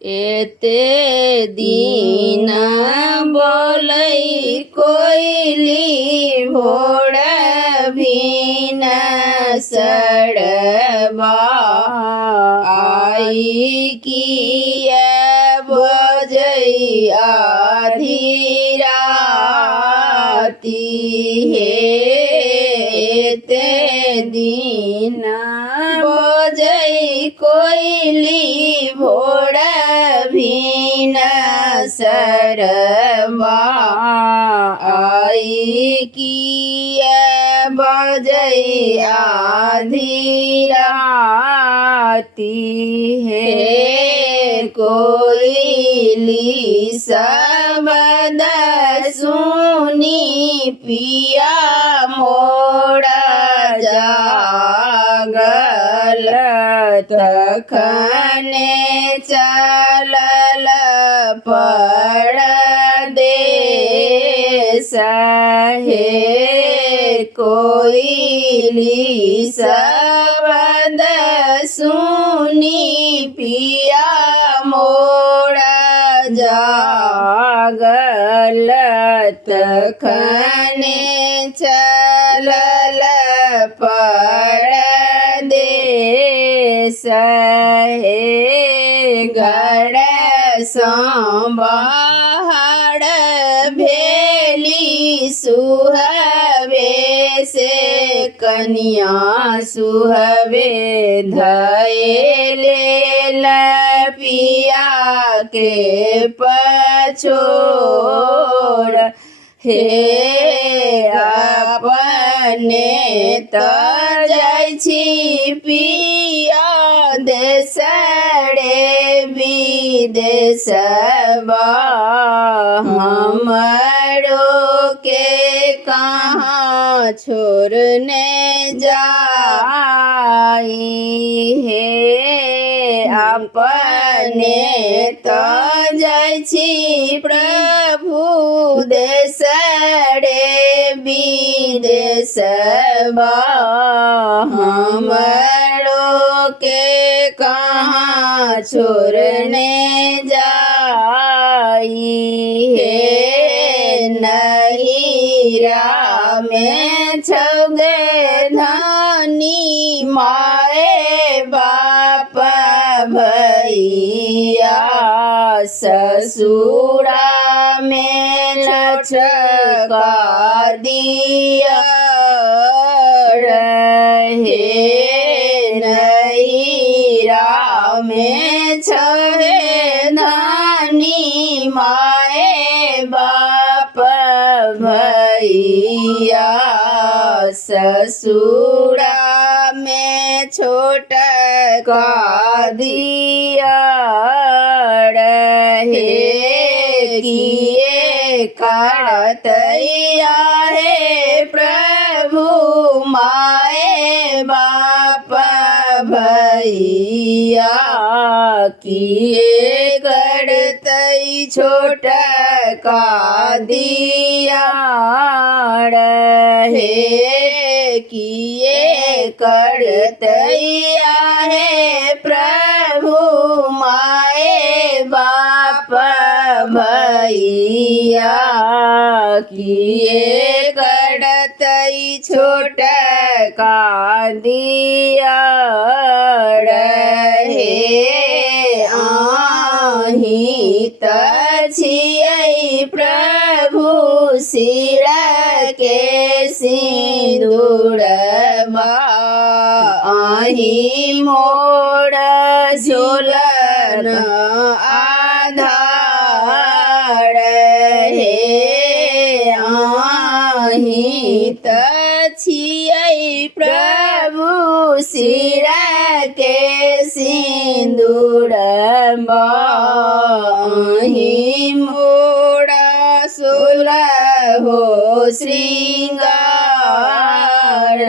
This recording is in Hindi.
एते दिन बोलै कोइली भोर भिन सड़बा आई किया बजै आधी राती हे एते दिन बजै कोइली भोर भिन सरबा आई किया बजै आधी राती हे कोइली शब्द सुनी पिया मोरा जागल तखने चलल परदेस हे कोइली शब्द सुनी पिया मोरा जागल तखने चलल परदेस हे घर बाहर भेली सुहवे से कन्या सुहवे धैले पिया के पछोड़ हे अपने त जाइ छी पिया देशरे विदेशबा हमरो के कहाँ छोड़ने जाई हे अपने त जाइ छी प्रभु देशरे विदेशबा हमरो के कहाँ छोड़ने जाई हे नहिरा में छौगे धनी माए बाप भैया ससुरा में लचका दिया रहे नहिरा में छहे धनी माए बाप भैया ससुरा में छोट का दिया रहे किए करतैया हे प्रभु माए बाप भैया किए करतै छोट का दिया रहे किए करतैया हे प्रभु माए बाप भैया किए करतै छोट का दिया रहे आही त छियै प्रभु सिर के सिंदूरबा आही मोर झोलन आधार हे आही त छियै प्रभु सिर के सिंदूरबा आही मोर सोलह हो श्रृंगार